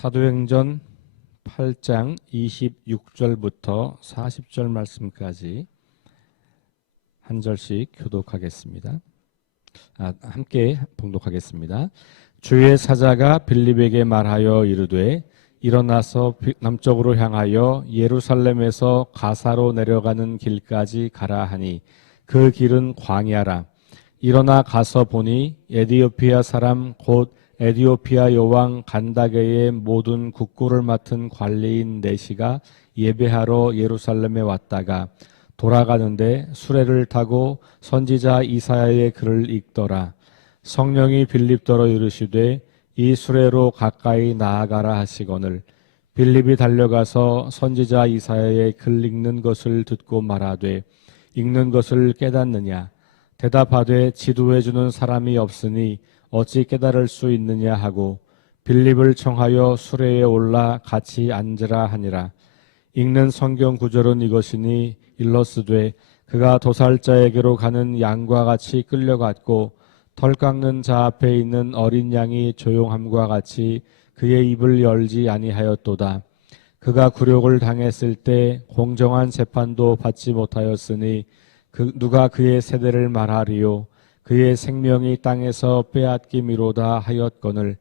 사도행전 8장 26절부터 40절 말씀까지 한 절씩 교독하겠습니다. 함께 봉독하겠습니다. 주의 사자가 빌립에게 말하여 이르되 일어나서 남쪽으로 향하여 예루살렘에서 가사로 내려가는 길까지 가라 하니 그 길은 광야라. 일어나 가서 보니 에디오피아 사람 곧 에디오피아 여왕 간다게의 모든 국고를 맡은 관리인 네시가 예배하러 예루살렘에 왔다가 돌아가는데 수레를 타고 선지자 이사야의 글을 읽더라. 성령이 빌립더러 이르시되 이 수레로 가까이 나아가라 하시거늘 빌립이 달려가서 선지자 이사야의 글 읽는 것을 듣고 말하되 읽는 것을 깨닫느냐? 대답하되 지도해 주는 사람이 없으니 어찌 깨달을 수 있느냐 하고 빌립을 청하여 수레에 올라 같이 앉으라 하니라. 읽는 성경 구절은 이것이니 일러스되 그가 도살자에게로 가는 양과 같이 끌려갔고 털 깎는 자 앞에 있는 어린 양이 조용함과 같이 그의 입을 열지 아니하였도다. 그가 굴욕을 당했을 때 공정한 재판도 받지 못하였으니 누가 그의 세대를 말하리요? 그의 생명이 땅에서 빼앗김이로다 하였거늘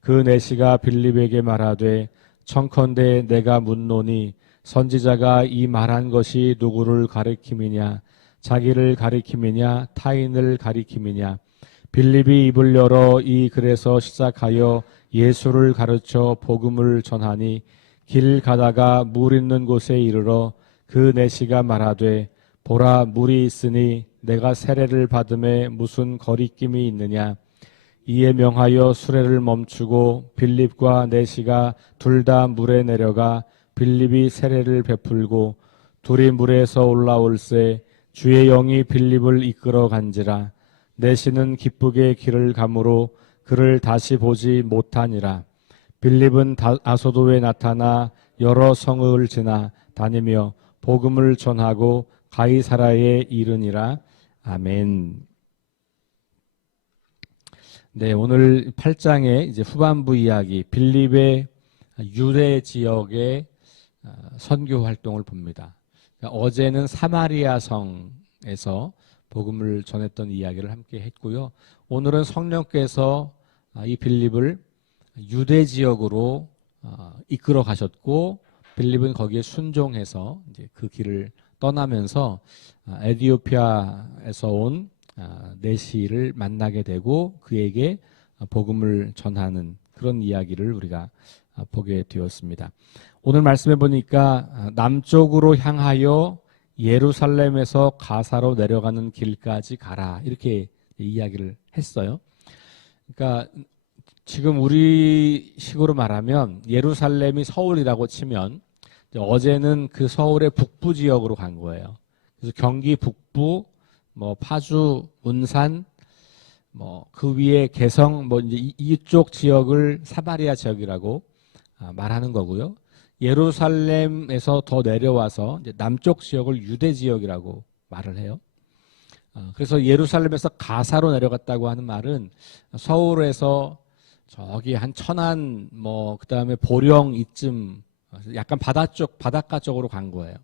그 내시가 빌립에게 말하되 청컨대 내가 묻노니 선지자가 이 말한 것이 누구를 가리킴이냐? 자기를 가리킴이냐? 타인을 가리킴이냐? 빌립이 입을 열어 이 글에서 시작하여 예수를 가르쳐 복음을 전하니 길 가다가 물 있는 곳에 이르러 그 내시가 말하되 보라 물이 있으니 내가 세례를 받음에 무슨 거리낌이 있느냐? 이에 명하여 수레를 멈추고 빌립과 내시가 둘 다 물에 내려가 빌립이 세례를 베풀고 둘이 물에서 올라올새 주의 영이 빌립을 이끌어 간지라. 내시는 기쁘게 길을 가므로 그를 다시 보지 못하니라. 빌립은 아소도에 나타나 여러 성을 지나 다니며 복음을 전하고 가이사라에 이르니라. 아멘. 네, 오늘 8장의 이제 후반부 이야기, 빌립의 유대 지역의 선교 활동을 봅니다. 그러니까 어제는 사마리아 성에서 복음을 전했던 이야기를 함께 했고요. 오늘은 성령께서 이 빌립을 유대 지역으로 이끌어 가셨고, 빌립은 거기에 순종해서 이제 그 길을 떠나면서 에디오피아에서 온 네시를 만나게 되고 그에게 복음을 전하는 그런 이야기를 우리가 보게 되었습니다. 오늘 말씀해 보니까 남쪽으로 향하여 예루살렘에서 가사로 내려가는 길까지 가라 이렇게 이야기를 했어요. 그러니까 지금 우리 식으로 말하면 예루살렘이 서울이라고 치면 어제는 그 서울의 북부 지역으로 간 거예요. 그래서 경기 북부, 파주, 운산, 그 위에 개성, 이제 이쪽 지역을 사마리아 지역이라고 말하는 거고요. 예루살렘에서 더 내려와서 이제 남쪽 지역을 유대 지역이라고 말을 해요. 그래서 예루살렘에서 가사로 내려갔다고 하는 말은 서울에서 저기 한 천안, 그 다음에 보령 이쯤 약간 바닷가 쪽으로 간 거예요.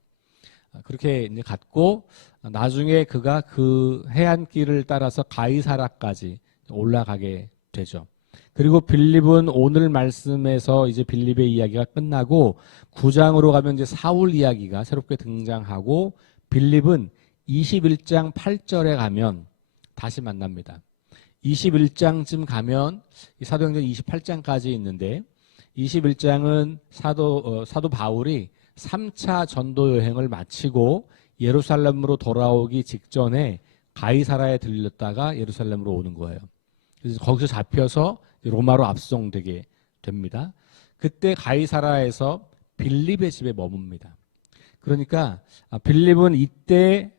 그렇게 이제 갔고 나중에 그가 그 해안길을 따라서 가이사라까지 올라가게 되죠. 그리고 빌립은 오늘 말씀에서 이제 빌립의 이야기가 끝나고 9장으로 가면 이제 사울 이야기가 새롭게 등장하고 빌립은 21장 8절에 가면 다시 만납니다. 21장쯤 가면 이 사도행전 28장까지 있는데 21장은 사도 바울이 3차 전도 여행을 마치고 예루살렘으로 돌아오기 직전에 가이사라에 들렸다가 예루살렘으로 오는 거예요. 그래서 거기서 잡혀서 로마로 압송되게 됩니다. 그때 가이사라에서 빌립의 집에 머뭅니다. 그러니까 빌립은 이때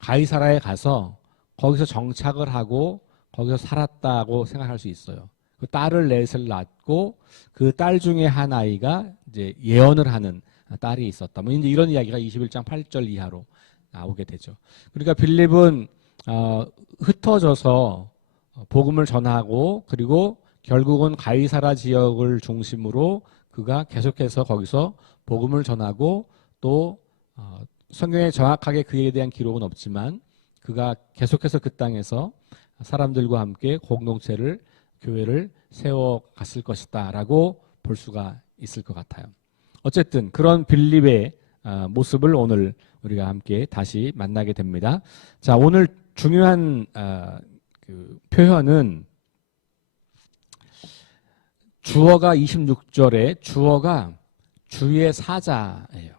가이사라에 가서 거기서 정착을 하고 거기서 살았다고 생각할 수 있어요. 그 딸을 넷을 낳고 그 딸 중에 한 아이가 이제 예언을 하는 딸이 있었다. 이제 이런 이야기가 21장 8절 이하로 나오게 되죠. 그러니까 빌립은 흩어져서 복음을 전하고 그리고 결국은 가이사라 지역을 중심으로 그가 계속해서 거기서 복음을 전하고 또 성경에 정확하게 그에 대한 기록은 없지만 그가 계속해서 그 땅에서 사람들과 함께 공동체를 교회를 세워갔을 것이다 라고 볼 수가 있을 것 같아요. 어쨌든 그런 빌립의 모습을 오늘 우리가 함께 다시 만나게 됩니다. 자, 오늘 중요한 그 표현은 주어가 26절에 주어가 주의 사자예요.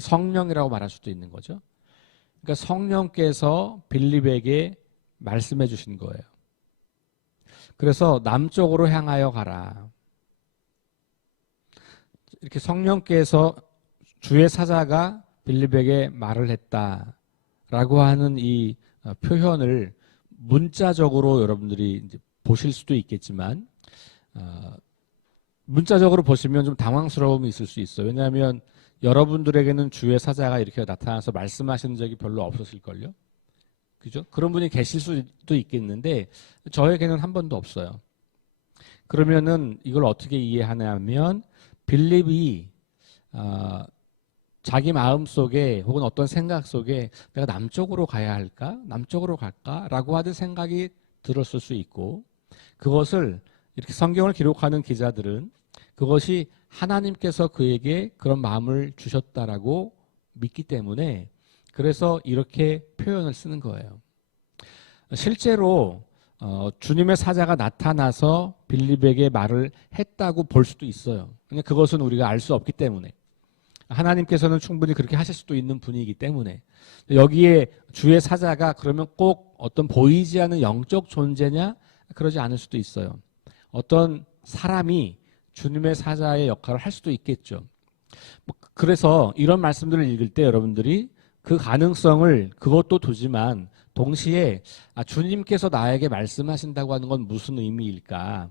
성령이라고 말할 수도 있는 거죠. 그러니까 성령께서 빌립에게 말씀해 주신 거예요. 그래서 남쪽으로 향하여 가라. 이렇게 성령께서 주의 사자가 빌립에게 말을 했다라고 하는 이 표현을 문자적으로 여러분들이 이제 보실 수도 있겠지만 문자적으로 보시면 좀 당황스러움이 있을 수 있어요. 왜냐하면 여러분들에게는 주의 사자가 이렇게 나타나서 말씀하시는 적이 별로 없으실걸요. 그죠? 그런 분이 계실 수도 있겠는데 저에게는 한 번도 없어요. 그러면은 이걸 어떻게 이해하냐면 빌립이 자기 마음 속에 혹은 어떤 생각 속에 내가 남쪽으로 가야 할까? 남쪽으로 갈까? 라고 하는 생각이 들었을 수 있고 그것을 이렇게 성경을 기록하는 기자들은 그것이 하나님께서 그에게 그런 마음을 주셨다라고 믿기 때문에 그래서 이렇게 표현을 쓰는 거예요. 실제로 주님의 사자가 나타나서 빌립에게 말을 했다고 볼 수도 있어요. 그냥 그것은 우리가 알 수 없기 때문에 하나님께서는 충분히 그렇게 하실 수도 있는 분이기 때문에 여기에 주의 사자가 그러면 꼭 어떤 보이지 않는 영적 존재냐? 그러지 않을 수도 있어요. 어떤 사람이 주님의 사자의 역할을 할 수도 있겠죠. 그래서 이런 말씀들을 읽을 때 여러분들이 그 가능성을 그것도 두지만 동시에 주님께서 나에게 말씀하신다고 하는 건 무슨 의미일까?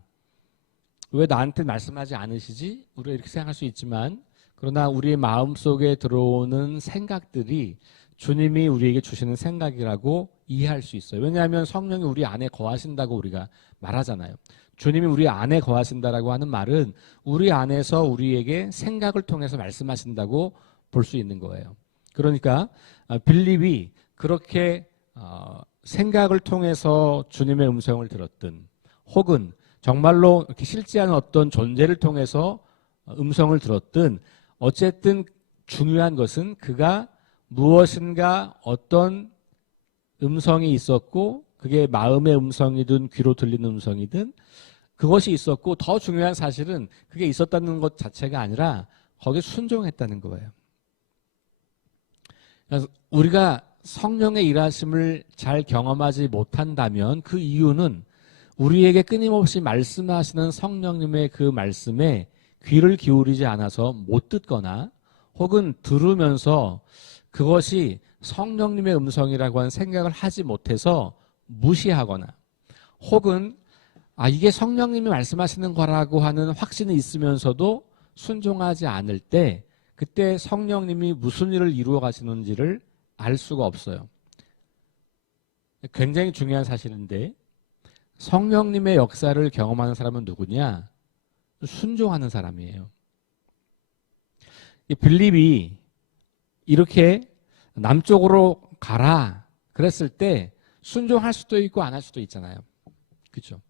왜 나한테 말씀하지 않으시지? 우리가 이렇게 생각할 수 있지만 그러나 우리의 마음속에 들어오는 생각들이 주님이 우리에게 주시는 생각이라고 이해할 수 있어요. 왜냐하면 성령이 우리 안에 거하신다고 우리가 말하잖아요. 주님이 우리 안에 거하신다라고 하는 말은 우리 안에서 우리에게 생각을 통해서 말씀하신다고 볼 수 있는 거예요. 그러니까 빌립이 그렇게 생각을 통해서 주님의 음성을 들었든 혹은 정말로 이렇게 실제한 어떤 존재를 통해서 음성을 들었든 어쨌든 중요한 것은 그가 무엇인가 어떤 음성이 있었고 그게 마음의 음성이든 귀로 들리는 음성이든 그것이 있었고 더 중요한 사실은 그게 있었다는 것 자체가 아니라 거기에 순종했다는 거예요. 그래서 우리가 성령의 일하심을 잘 경험하지 못한다면 그 이유는 우리에게 끊임없이 말씀하시는 성령님의 그 말씀에 귀를 기울이지 않아서 못 듣거나 혹은 들으면서 그것이 성령님의 음성이라고 하는 생각을 하지 못해서 무시하거나 혹은 이게 성령님이 말씀하시는 거라고 하는 확신이 있으면서도 순종하지 않을 때 그때 성령님이 무슨 일을 이루어 가시는지를 알 수가 없어요. 굉장히 중요한 사실인데 성령님의 역사를 경험하는 사람은 누구냐? 순종하는 사람이에요. 빌립이 이렇게 남쪽으로 가라 그랬을 때 순종할 수도 있고 안 할 수도 있잖아요. 그렇죠?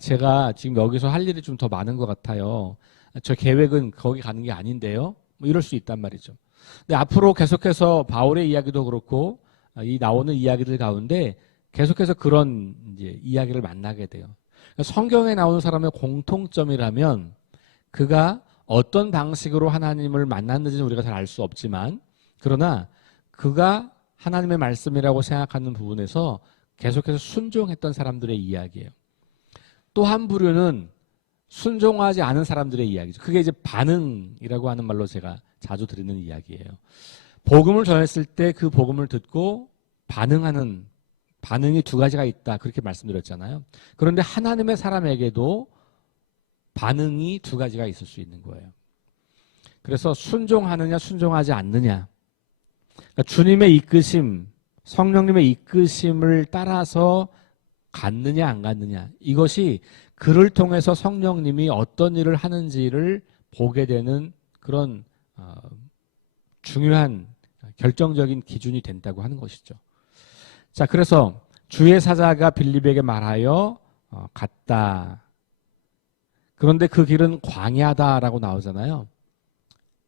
제가 지금 여기서 할 일이 좀 더 많은 것 같아요. 저 계획은 거기 가는 게 아닌데요. 뭐 이럴 수 있단 말이죠. 근데 앞으로 계속해서 바울의 이야기도 그렇고 이 나오는 이야기들 가운데 계속해서 그런 이제 이야기를 만나게 돼요. 성경에 나오는 사람의 공통점이라면 그가 어떤 방식으로 하나님을 만났는지는 우리가 잘 알 수 없지만 그러나 그가 하나님의 말씀이라고 생각하는 부분에서 계속해서 순종했던 사람들의 이야기예요. 또 한 부류는 순종하지 않은 사람들의 이야기죠. 그게 이제 반응이라고 하는 말로 제가 자주 드리는 이야기예요. 복음을 전했을 때 그 복음을 듣고 반응이 두 가지가 있다. 그렇게 말씀드렸잖아요. 그런데 하나님의 사람에게도 반응이 두 가지가 있을 수 있는 거예요. 그래서 순종하느냐 순종하지 않느냐. 그러니까 주님의 이끄심, 성령님의 이끄심을 따라서 갔느냐 안 갔느냐, 이것이 그를 통해서 성령님이 어떤 일을 하는지를 보게 되는 그런 중요한 결정적인 기준이 된다고 하는 것이죠. 자, 그래서 주의 사자가 빌립에게 말하여 갔다. 그런데 그 길은 광야다라고 나오잖아요.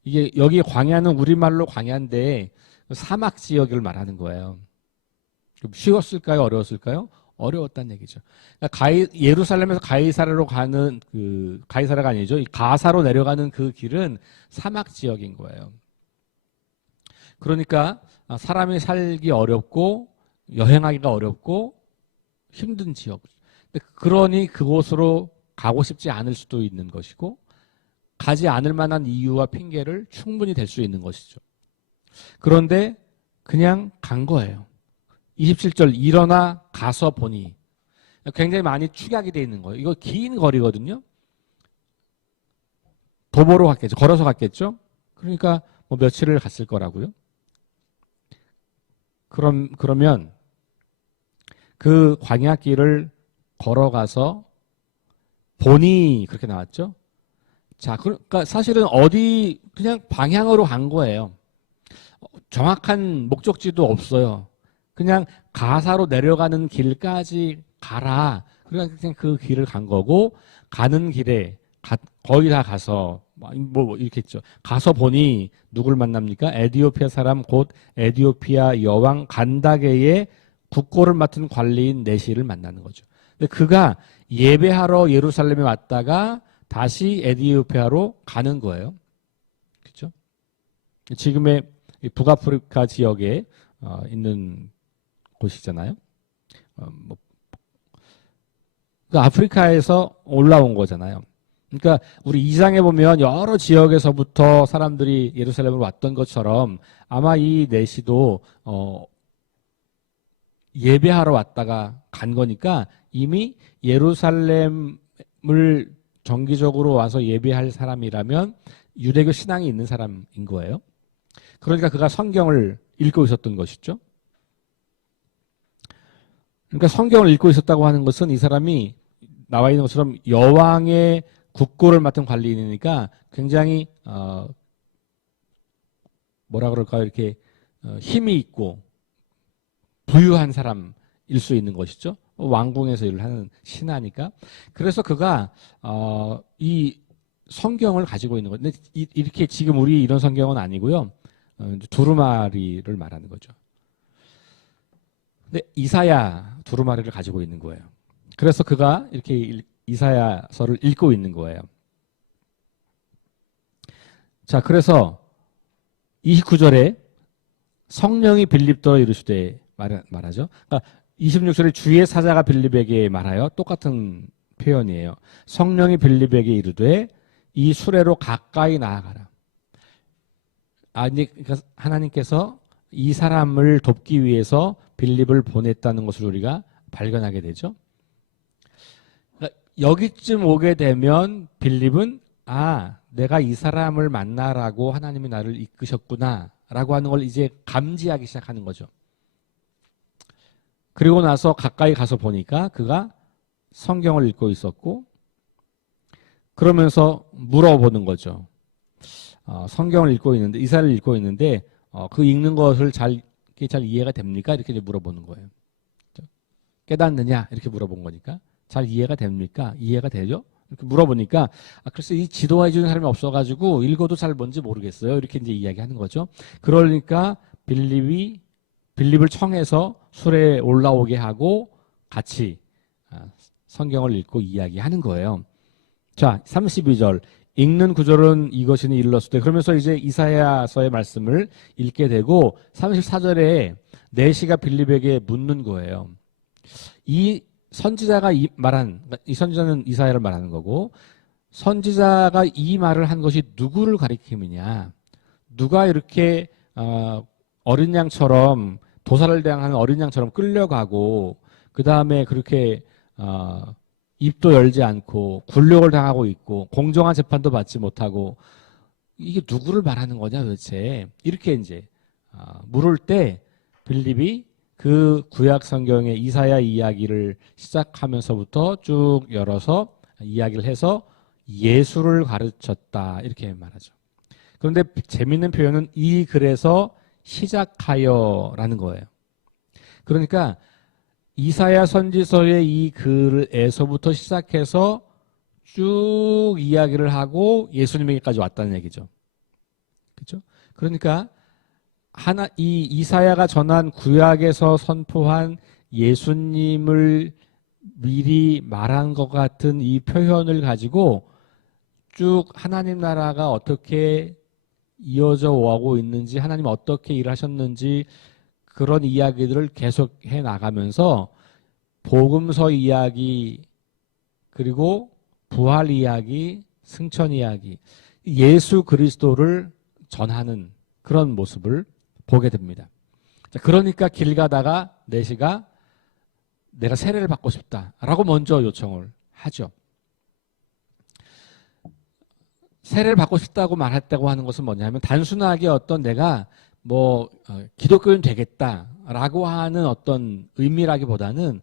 이게 여기 광야는 우리말로 광야인데 사막 지역을 말하는 거예요. 쉬웠을까요? 어려웠을까요? 어려웠다는 얘기죠. 그러니까 예루살렘에서 가이사라로 가는 가이사라가 아니죠. 가사로 내려가는 그 길은 사막 지역인 거예요. 그러니까 사람이 살기 어렵고 여행하기가 어렵고 힘든 지역. 그러니 그곳으로 가고 싶지 않을 수도 있는 것이고 가지 않을 만한 이유와 핑계를 충분히 댈 수 있는 것이죠. 그런데 그냥 간 거예요. 27절 일어나 가서 보니, 굉장히 많이 축약이 되어 있는 거예요. 이거 긴 거리거든요. 도보로 갔겠죠. 걸어서 갔겠죠. 그러니까 뭐 며칠을 갔을 거라고요. 그러면 그 광야길을 걸어가서 보니, 그렇게 나왔죠. 자, 그러니까 사실은 그냥 방향으로 간 거예요. 정확한 목적지도 없어요. 그냥 가사로 내려가는 길까지 가라. 그러니까 그냥 그 길을 간 거고, 가는 길에 거의 다 가서 뭐 이렇게 했죠. 가서 보니 누굴 만납니까? 에디오피아 사람 곧 에디오피아 여왕 간다게의 국고를 맡은 관리인 네시를 만나는 거죠. 근데 그가 예배하러 예루살렘에 왔다가 다시 에디오피아로 가는 거예요. 그렇죠? 지금의 북아프리카 지역에 있는 곳이잖아요. 아프리카에서 올라온 거잖아요. 그러니까 우리 이상에 보면 여러 지역에서부터 사람들이 예루살렘으로 왔던 것처럼 아마 이 네시도 예배하러 왔다가 간 거니까 이미 예루살렘을 정기적으로 와서 예배할 사람이라면 유대교 신앙이 있는 사람인 거예요. 그러니까 그가 성경을 읽고 있었던 것이죠. 그러니까 성경을 읽고 있었다고 하는 것은 이 사람이 나와 있는 것처럼 여왕의 국고를 맡은 관리인이니까 굉장히 뭐라 그럴까요? 이렇게 힘이 있고 부유한 사람일 수 있는 것이죠. 왕궁에서 일을 하는 신하니까. 그래서 그가 이 성경을 가지고 있는 거예요. 근데 이렇게 지금 우리 이런 성경은 아니고요. 두루마리를 말하는 거죠. 근데 이사야 두루마리를 가지고 있는 거예요. 그래서 그가 이렇게 이사야서를 읽고 있는 거예요. 자, 그래서 29절에 성령이 빌립더러 이르시되 말하죠. 그러니까 26절에 주의 사자가 빌립에게 말하여 똑같은 표현이에요. 성령이 빌립에게 이르되 이 수레로 가까이 나아가라. 아니, 그러니까 하나님께서 이 사람을 돕기 위해서 빌립을 보냈다는 것을 우리가 발견하게 되죠. 그러니까 여기쯤 오게 되면 빌립은 내가 이 사람을 만나라고 하나님이 나를 이끄셨구나 라고 하는 걸 이제 감지하기 시작하는 거죠. 그리고 나서 가까이 가서 보니까 그가 성경을 읽고 있었고 그러면서 물어보는 거죠. 성경을 읽고 있는데 이사를 읽고 있는데 그 읽는 것을 잘 이해가 됩니까? 이렇게 이제 물어보는 거예요. 깨닫느냐? 이렇게 물어본 거니까 잘 이해가 됩니까? 이해가 되죠? 이렇게 물어보니까 글쎄 이 지도해 주는 사람이 없어가지고 읽어도 잘 뭔지 모르겠어요. 이렇게 이제 이야기하는 거죠. 그러니까 빌립을 청해서 수레에 올라오게 하고 같이 성경을 읽고 이야기하는 거예요. 자, 32절 읽는 구절은 이것이니 일렀을 그러면서 이제 이사야서의 말씀을 읽게 되고 34절에 네시가 빌립에게 묻는 거예요. 이 선지자가 이 선지자는 이사야를 말하는 거고 선지자가 이 말을 한 것이 누구를 가리킴이냐? 누가 이렇게 어린 양처럼 도살을 당하는 어린 양처럼 끌려가고 그 다음에 그렇게 입도 열지 않고 굴욕을 당하고 있고 공정한 재판도 받지 못하고 이게 누구를 말하는 거냐 도대체 이렇게 이제 물을 때 빌립이 그 구약 성경의 이사야 이야기를 시작하면서부터 쭉 열어서 이야기를 해서 예수를 가르쳤다 이렇게 말하죠. 그런데 재미있는 표현은 이 글에서 시작하여라는 거예요. 그러니까 이사야 선지서의 이 글에서부터 시작해서 쭉 이야기를 하고 예수님에게까지 왔다는 얘기죠. 그렇죠? 그러니까 이 이사야가 전한 구약에서 선포한 예수님을 미리 말한 것 같은 이 표현을 가지고 쭉 하나님 나라가 어떻게 이어져 오고 있는지, 하나님 어떻게 일하셨는지 그런 이야기들을 계속해 나가면서 복음서 이야기, 그리고 부활 이야기, 승천 이야기, 예수 그리스도를 전하는 그런 모습을 보게 됩니다. 자, 그러니까 길 가다가 내시가 내가 세례를 받고 싶다라고 먼저 요청을 하죠. 세례를 받고 싶다고 말했다고 하는 것은 뭐냐면 단순하게 어떤 내가 기독교인 되겠다라고 하는 어떤 의미라기보다는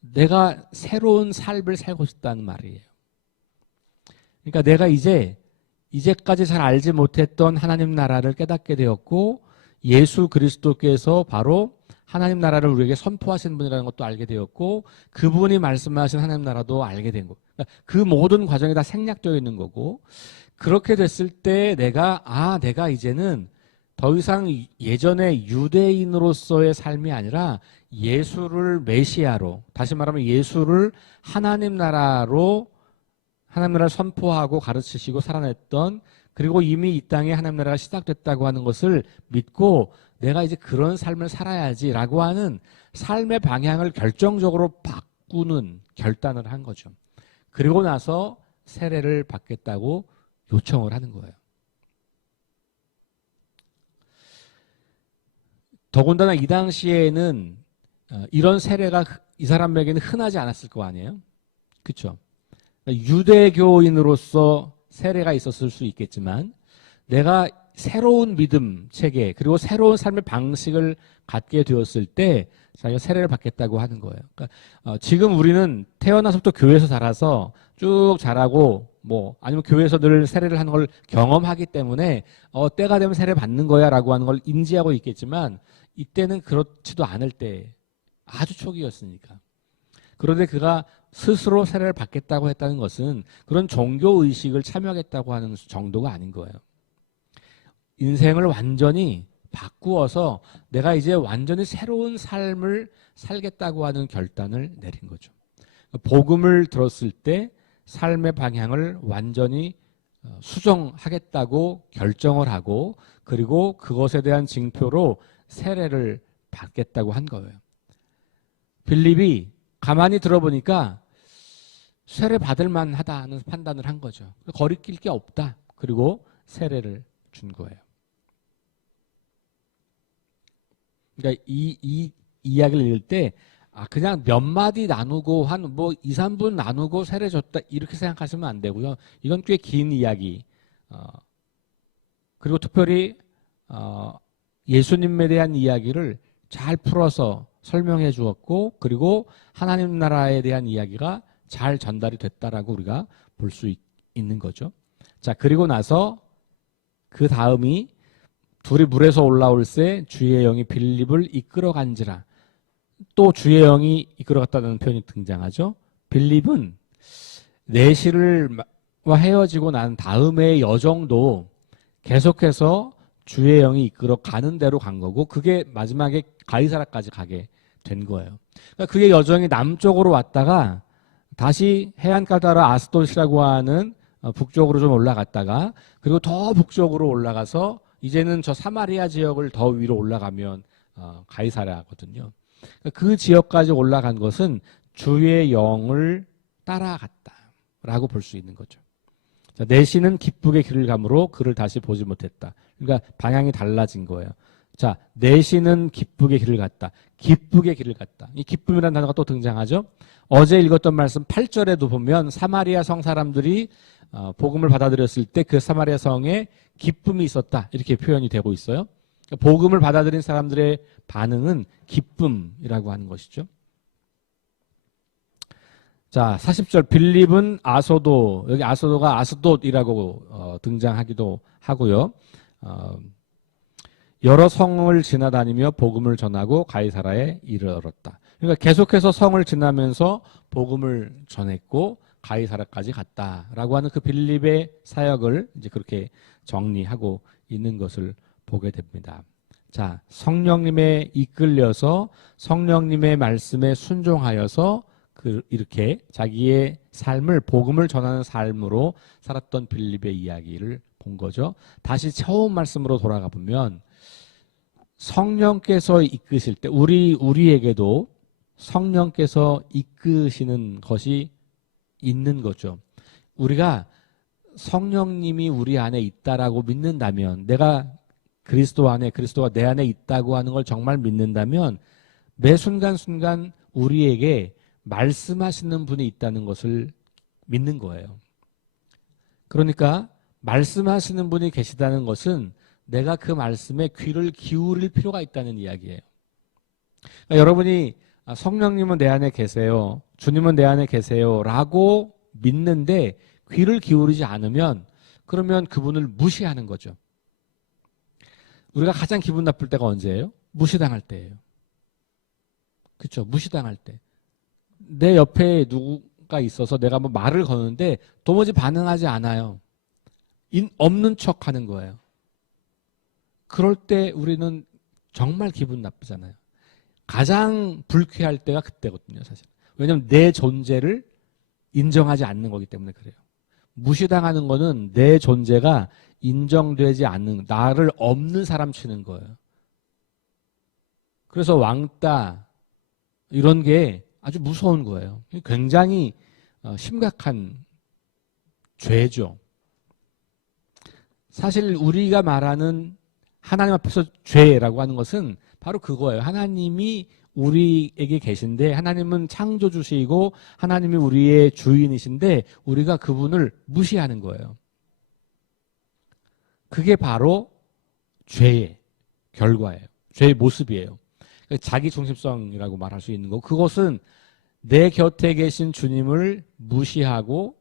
내가 새로운 삶을 살고 싶다는 말이에요. 그러니까 내가 이제까지 잘 알지 못했던 하나님 나라를 깨닫게 되었고 예수 그리스도께서 바로 하나님 나라를 우리에게 선포하신 분이라는 것도 알게 되었고 그분이 말씀하신 하나님 나라도 알게 된 거. 그러니까 그 모든 과정이 다 생략되어 있는 거고 그렇게 됐을 때 내가 이제는 더 이상 예전의 유대인으로서의 삶이 아니라 예수를 메시아로, 다시 말하면 예수를 하나님 나라로 하나님 나라를 선포하고 가르치시고 살아냈던, 그리고 이미 이 땅에 하나님 나라가 시작됐다고 하는 것을 믿고 내가 이제 그런 삶을 살아야지라고 하는 삶의 방향을 결정적으로 바꾸는 결단을 한 거죠. 그리고 나서 세례를 받겠다고 요청을 하는 거예요. 더군다나 이 당시에는 이런 세례가 이 사람에게는 흔하지 않았을 거 아니에요? 그렇죠? 유대교인으로서 세례가 있었을 수 있겠지만 내가 새로운 믿음 체계 그리고 새로운 삶의 방식을 갖게 되었을 때 자기가 세례를 받겠다고 하는 거예요. 그러니까 지금 우리는 태어나서부터 교회에서 자라서 쭉 자라고 아니면 교회에서 늘 세례를 하는 걸 경험하기 때문에 때가 되면 세례 받는 거야라고 하는 걸 인지하고 있겠지만 이때는 그렇지도 않을 때 아주 초기였으니까. 그런데 그가 스스로 세례를 받겠다고 했다는 것은 그런 종교 의식을 참여하겠다고 하는 정도가 아닌 거예요. 인생을 완전히 바꾸어서 내가 이제 완전히 새로운 삶을 살겠다고 하는 결단을 내린 거죠. 복음을 들었을 때 삶의 방향을 완전히 수정하겠다고 결정을 하고 그리고 그것에 대한 징표로 세례를 받겠다고 한 거예요. 빌립이 가만히 들어보니까 세례 받을 만하다는 판단을 한 거죠. 거리낄 게 없다. 그리고 세례를 준 거예요. 그러니까 이 이야기를 읽을 때 그냥 몇 마디 나누고 한 2, 3분 나누고 세례 줬다 이렇게 생각하시면 안 되고요. 이건 꽤 긴 이야기. 그리고 특별히 예수님에 대한 이야기를 잘 풀어서 설명해 주었고 그리고 하나님 나라에 대한 이야기가 잘 전달이 됐다라고 우리가 볼 수 있는 거죠. 자, 그리고 나서 그 다음이 둘이 물에서 올라올새 주의 영이 빌립을 이끌어간지라. 또 주의 영이 이끌어갔다는 표현이 등장하죠. 빌립은 내시와 헤어지고 난 다음의 여정도 계속해서 주의 영이 이끌어가는 대로 간 거고 그게 마지막에 가이사라까지 가게 된 거예요. 그러니까 그의 여정이 남쪽으로 왔다가 다시 해안가를 따라 아스돗이라고 하는 북쪽으로 좀 올라갔다가 그리고 더 북쪽으로 올라가서 이제는 저 사마리아 지역을 더 위로 올라가면 가이사라거든요. 그 지역까지 올라간 것은 주의 영을 따라갔다라고 볼 수 있는 거죠. 자, 내시는 기쁘게 길을 가므로 그를 다시 보지 못했다. 그러니까 방향이 달라진 거예요. 자, 내시는 기쁘게 길을 갔다. 기쁘게 길을 갔다. 이 기쁨이라는 단어가 또 등장하죠. 어제 읽었던 말씀 8절에도 보면 사마리아 성 사람들이 복음을 받아들였을 때 그 사마리아 성에 기쁨이 있었다. 이렇게 표현이 되고 있어요. 복음을 받아들인 사람들의 반응은 기쁨이라고 하는 것이죠. 자, 40절 빌립은 아소도, 여기 아소도가 아스돗이라고 등장하기도 하고요. 여러 성을 지나다니며 복음을 전하고 가이사라에 이르렀다. 그러니까 계속해서 성을 지나면서 복음을 전했고 가이사라까지 갔다라고 하는 그 빌립의 사역을 이제 그렇게 정리하고 있는 것을 보게 됩니다. 자, 성령님에 이끌려서 성령님의 말씀에 순종하여서 이렇게 자기의 삶을 복음을 전하는 삶으로 살았던 빌립의 이야기를 본 거죠. 다시 처음 말씀으로 돌아가 보면 성령께서 이끄실 때 우리에게도 성령께서 이끄시는 것이 있는 거죠. 우리가 성령님이 우리 안에 있다라고 믿는다면, 내가 그리스도 안에, 그리스도가 내 안에 있다고 하는 걸 정말 믿는다면 매 순간순간 우리에게 말씀하시는 분이 있다는 것을 믿는 거예요. 그러니까 말씀하시는 분이 계시다는 것은 내가 그 말씀에 귀를 기울일 필요가 있다는 이야기예요. 그러니까 여러분이 성령님은 내 안에 계세요, 주님은 내 안에 계세요 라고 믿는데 귀를 기울이지 않으면 그러면 그분을 무시하는 거죠. 우리가 가장 기분 나쁠 때가 언제예요? 무시당할 때예요. 그렇죠? 무시당할 때. 내 옆에 누가 있어서 내가 뭐 말을 거는데 도무지 반응하지 않아요. 없는 척 하는 거예요. 그럴 때 우리는 정말 기분 나쁘잖아요. 가장 불쾌할 때가 그때거든요, 사실. 왜냐하면 내 존재를 인정하지 않는 거기 때문에 그래요. 무시당하는 거는 내 존재가 인정되지 않는, 나를 없는 사람 치는 거예요. 그래서 왕따 이런 게 아주 무서운 거예요. 굉장히 심각한 죄죠. 사실 우리가 말하는 하나님 앞에서 죄라고 하는 것은 바로 그거예요. 하나님이 우리에게 계신데, 하나님은 창조주시고 하나님이 우리의 주인이신데 우리가 그분을 무시하는 거예요. 그게 바로 죄의 결과예요. 죄의 모습이에요. 자기중심성이라고 말할 수 있는 거. 그것은 내 곁에 계신 주님을 무시하고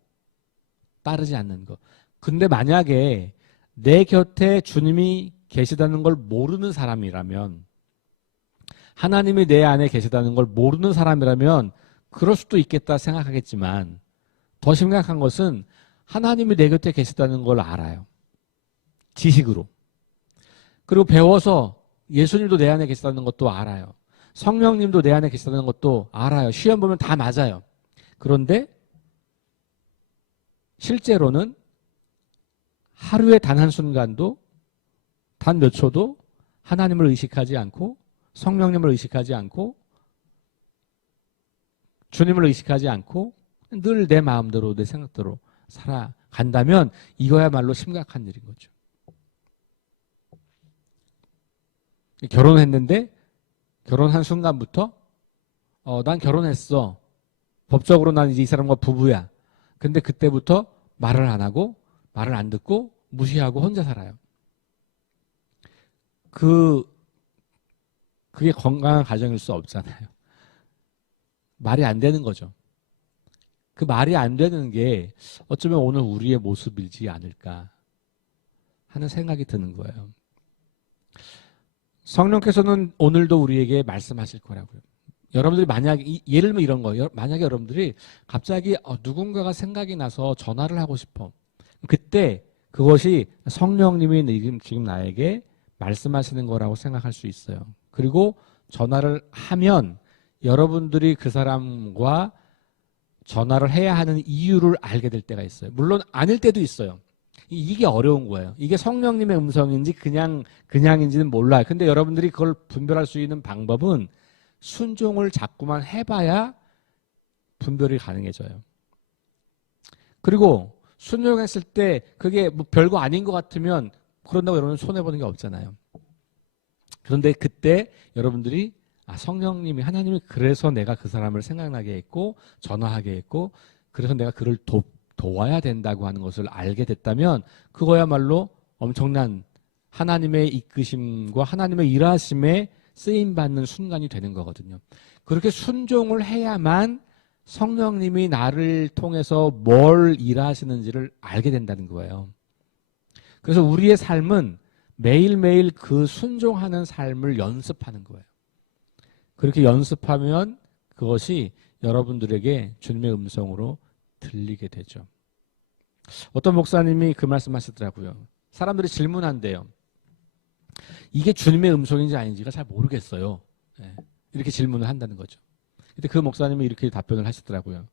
따르지 않는 것. 근데 만약에 내 곁에 주님이 계시다는 걸 모르는 사람이라면, 하나님이 내 안에 계시다는 걸 모르는 사람이라면 그럴 수도 있겠다 생각하겠지만, 더 심각한 것은 하나님이 내 곁에 계시다는 걸 알아요. 지식으로. 그리고 배워서 예수님도 내 안에 계시다는 것도 알아요. 성령님도 내 안에 계시다는 것도 알아요. 시험 보면 다 맞아요. 그런데 실제로는 하루에 단 한순간도, 단 몇 초도 하나님을 의식하지 않고 성령님을 의식하지 않고 주님을 의식하지 않고 늘 내 마음대로 내 생각대로 살아간다면 이거야말로 심각한 일인 거죠. 결혼했는데 결혼한 순간부터 난 결혼했어. 법적으로 난 이제 이 사람과 부부야. 근데 그때부터 말을 안 하고 말을 안 듣고 무시하고 혼자 살아요. 그게 건강한 가정일 수 없잖아요. 말이 안 되는 거죠. 그 말이 안 되는 게 어쩌면 오늘 우리의 모습이지 않을까 하는 생각이 드는 거예요. 성령께서는 오늘도 우리에게 말씀하실 거라고요. 여러분들이 만약에, 예를 들면 이런 거예요. 만약에 여러분들이 갑자기 누군가가 생각이 나서 전화를 하고 싶어. 그때 그것이 성령님이 지금 나에게 말씀하시는 거라고 생각할 수 있어요. 그리고 전화를 하면 여러분들이 그 사람과 전화를 해야 하는 이유를 알게 될 때가 있어요. 물론 아닐 때도 있어요. 이게 어려운 거예요. 이게 성령님의 음성인지 그냥인지는 몰라요. 근데 여러분들이 그걸 분별할 수 있는 방법은 순종을 자꾸만 해봐야 분별이 가능해져요. 그리고 순종했을 때 그게 뭐 별거 아닌 것 같으면 그런다고 여러분 손해보는 게 없잖아요. 그런데 그때 여러분들이 성령님이, 하나님이 그래서 내가 그 사람을 생각나게 했고 전화하게 했고 그래서 내가 그를 도와야 된다고 하는 것을 알게 됐다면 그거야말로 엄청난 하나님의 이끄심과 하나님의 일하심에 쓰임받는 순간이 되는 거거든요. 그렇게 순종을 해야만 성령님이 나를 통해서 뭘 일하시는지를 알게 된다는 거예요. 그래서 우리의 삶은 매일매일 그 순종하는 삶을 연습하는 거예요. 그렇게 연습하면 그것이 여러분들에게 주님의 음성으로 들리게 되죠. 어떤 목사님이 그 말씀 하시더라고요. 사람들이 질문한대요. 이게 주님의 음성인지 아닌지가 잘 모르겠어요. 네. 이렇게 질문을 한다는 거죠. 근데 그 목사님이 이렇게 답변을 하시더라고요.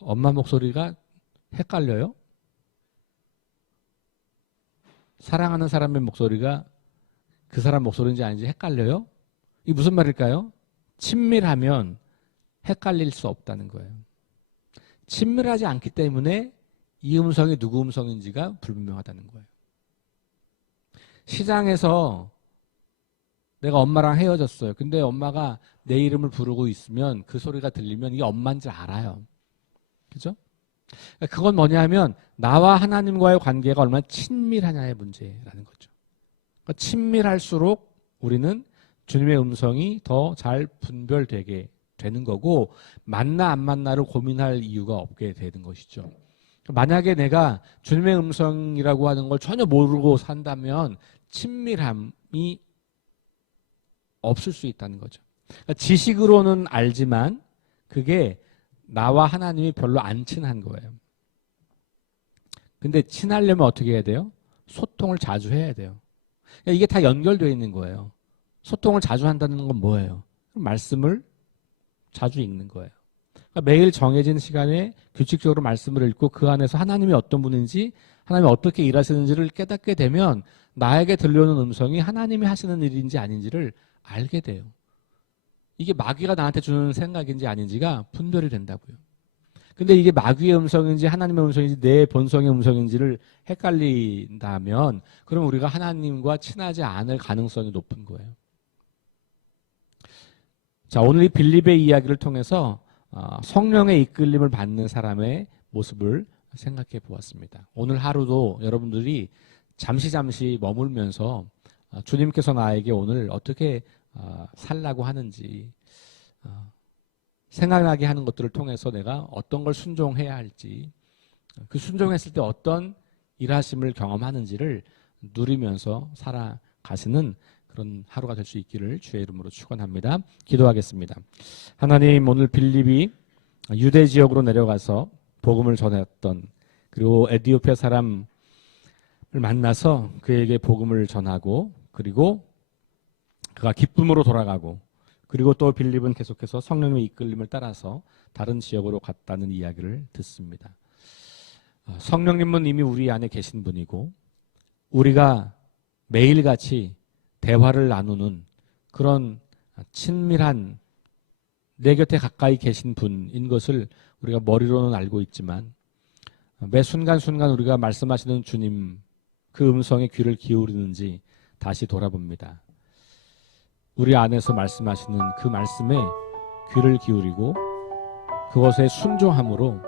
엄마 목소리가 헷갈려요? 사랑하는 사람의 목소리가 그 사람 목소리인지 아닌지 헷갈려요? 이게 무슨 말일까요? 친밀하면 헷갈릴 수 없다는 거예요. 친밀하지 않기 때문에 이 음성이 누구 음성인지가 불분명하다는 거예요. 시장에서 내가 엄마랑 헤어졌어요. 근데 엄마가 내 이름을 부르고 있으면 그 소리가 들리면 이게 엄마인 줄 알아요. 그죠? 그건 뭐냐면 나와 하나님과의 관계가 얼마나 친밀하냐의 문제라는 거죠. 그러니까 친밀할수록 우리는 주님의 음성이 더 잘 분별되게 되는 거고 만나 안 만나를 고민할 이유가 없게 되는 것이죠. 만약에 내가 주님의 음성이라고 하는 걸 전혀 모르고 산다면 친밀함이 없을 수 있다는 거죠. 그러니까 지식으로는 알지만 그게 나와 하나님이 별로 안 친한 거예요. 근데 친하려면 어떻게 해야 돼요? 소통을 자주 해야 돼요. 그러니까 이게 다 연결되어 있는 거예요. 소통을 자주 한다는 건 뭐예요? 말씀을 자주 읽는 거예요. 그러니까 매일 정해진 시간에 규칙적으로 말씀을 읽고 그 안에서 하나님이 어떤 분인지 하나님이 어떻게 일하시는지를 깨닫게 되면 나에게 들려오는 음성이 하나님이 하시는 일인지 아닌지를 알게 돼요. 이게 마귀가 나한테 주는 생각인지 아닌지가 분별이 된다고요. 근데 이게 마귀의 음성인지 하나님의 음성인지 내 본성의 음성인지를 헷갈린다면 그럼 우리가 하나님과 친하지 않을 가능성이 높은 거예요. 자, 오늘 이 빌립의 이야기를 통해서 성령의 이끌림을 받는 사람의 모습을 생각해 보았습니다. 오늘 하루도 여러분들이 잠시 머물면서 주님께서 나에게 오늘 어떻게 살라고 하는지 생각나게 하는 것들을 통해서 내가 어떤 걸 순종해야 할지 그 순종했을 때 어떤 일하심을 경험하는지를 누리면서 살아가시는 그런 하루가 될 수 있기를 주의 이름으로 축원합니다. 기도하겠습니다. 하나님, 오늘 빌립이 유대 지역으로 내려가서 복음을 전했던 그리고 에티오피아 사람을 만나서 그에게 복음을 전하고 그리고 그가 기쁨으로 돌아가고 그리고 또 빌립은 계속해서 성령의 이끌림을 따라서 다른 지역으로 갔다는 이야기를 듣습니다. 성령님은 이미 우리 안에 계신 분이고 우리가 매일같이 대화를 나누는 그런 친밀한 내 곁에 가까이 계신 분인 것을 우리가 머리로는 알고 있지만 매 순간순간 우리가 말씀하시는 주님 그 음성에 귀를 기울이는지 다시 돌아봅니다. 우리 안에서 말씀하시는 그 말씀에 귀를 기울이고 그것에 순종함으로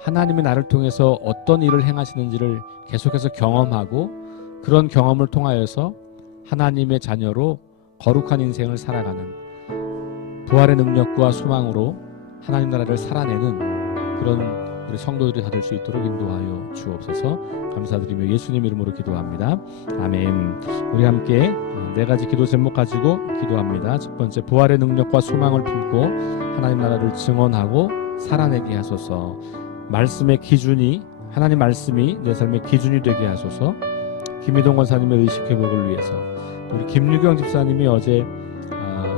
하나님이 나를 통해서 어떤 일을 행하시는지를 계속해서 경험하고 그런 경험을 통하여서 하나님의 자녀로 거룩한 인생을 살아가는 부활의 능력과 소망으로 하나님 나라를 살아내는 그런 우리 성도들이 다 될 수 있도록 인도하여 주옵소서. 감사드리며 예수님 이름으로 기도합니다. 아멘. 우리 함께 네 가지 기도 제목 가지고 기도합니다. 첫 번째, 부활의 능력과 소망을 품고 하나님 나라를 증언하고 살아내게 하소서. 말씀의 기준이 하나님 말씀이 내 삶의 기준이 되게 하소서. 김희동 권사님의 의식회복을 위해서 우리 김유경 집사님이 어제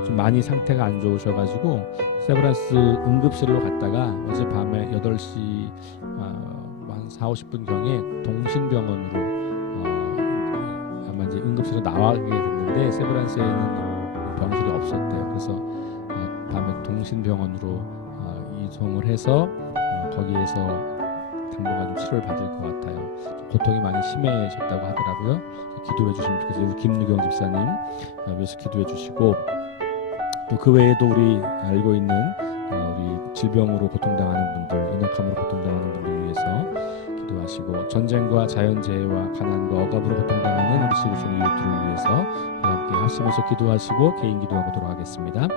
좀 많이 상태가 안 좋으셔가지고 세브란스 응급실로 갔다가 어제 밤에 8시 한 4, 50분 경에 동신병원으로 아마 이제 응급실로 나가게 됐는데 세브란스에는 병실이 없었대요. 그래서 밤에 동신병원으로 이송을 해서 거기에서 당분간 좀 치료를 받을 것 같아요. 고통이 많이 심해졌다고 하더라고요. 기도해 주시면 좋겠어요. 우리 김유경 집사님 위해서 기도해 주시고 또 그 외에도 우리 알고 있는 우리 질병으로 고통당하는 분들, 연약함으로 고통당하는 분들 위해서 기도하시고 전쟁과 자연재해와 가난과 억압으로 고통당하는 우리 지구촌 이웃들을 위해서 우리 함께 합심해서 기도하시고 개인 기도하고 돌아가겠습니다.